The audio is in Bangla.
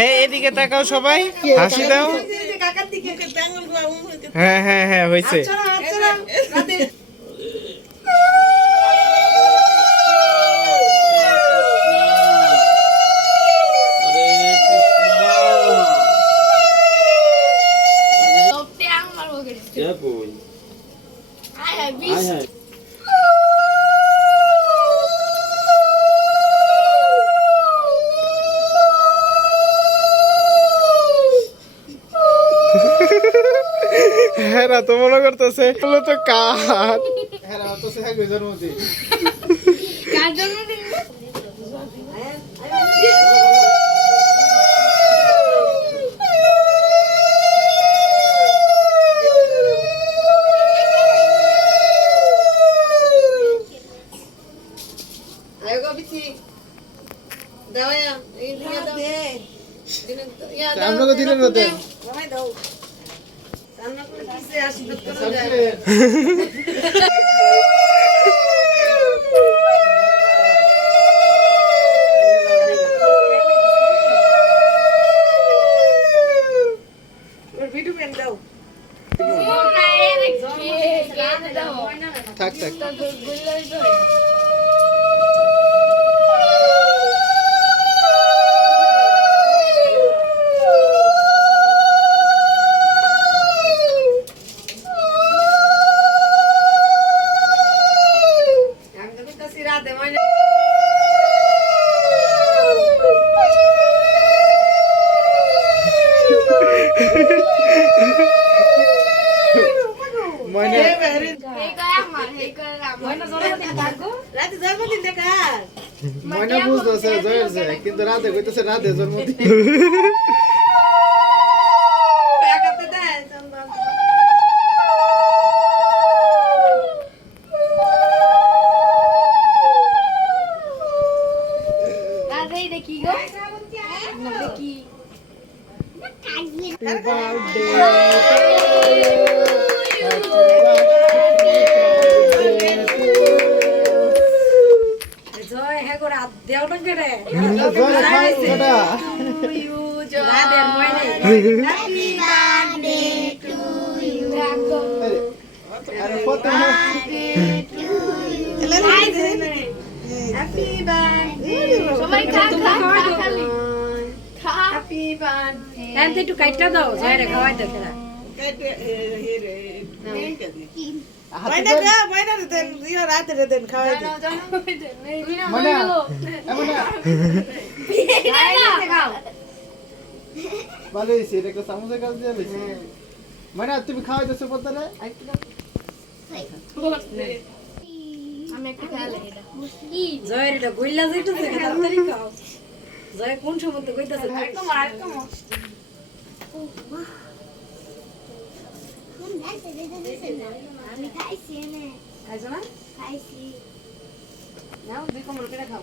এই এদিকে তাকাও সবাই, হাসি দাও। হ্যাঁ হ্যাঁ হ্যাঁ হয়েছে। হ্যাঁ তো মনে করতেছে এগুলো তো কার। হ্যাঁ তো সে আগে জন্মদিন। কার জন্মদিন? আয়ো গো বিচি দাও এই দিয়া দাও ইয়া দাও আপনাকে দিলেন না দেন। ভাই দাও সামনে করে কিসে আশীর্বাদ করো যায় ওর ভিডিও পেন দাও থাক থাক। আমি তো কইতাছি রাতে ময়না ময়না রাতে জন্মদিন দেখা ময়না বুঝতেছে জয়ের যে, কিন্তু রাধে কইতেছে রাধে জন্মদিন। টাকাতে দেয় চন্দন দেখি গো দেখি জয় হে করে দেও না করে রাতের ময়না happy birthday to you happy birthday সবাই খা খালি খা হ্যাপি বার্থডে হ্যাঁ একটু কাইটটা দাও জয় রে খাওয়াই দাও খেলা ভালো হয়েছে, এটা একটা চামচের কাজ দিয়ে হয়েছে। ময়না তুমি খাওয়াইতেছো পতারে? আমি একটা খেলা এটা জয়ের এটা গইলা যাইতেছে তাড়াতাড়ি খাও জয় কোন সময় তো কইতাছে একদম খাইছো না নাও দুই কমল করে খাও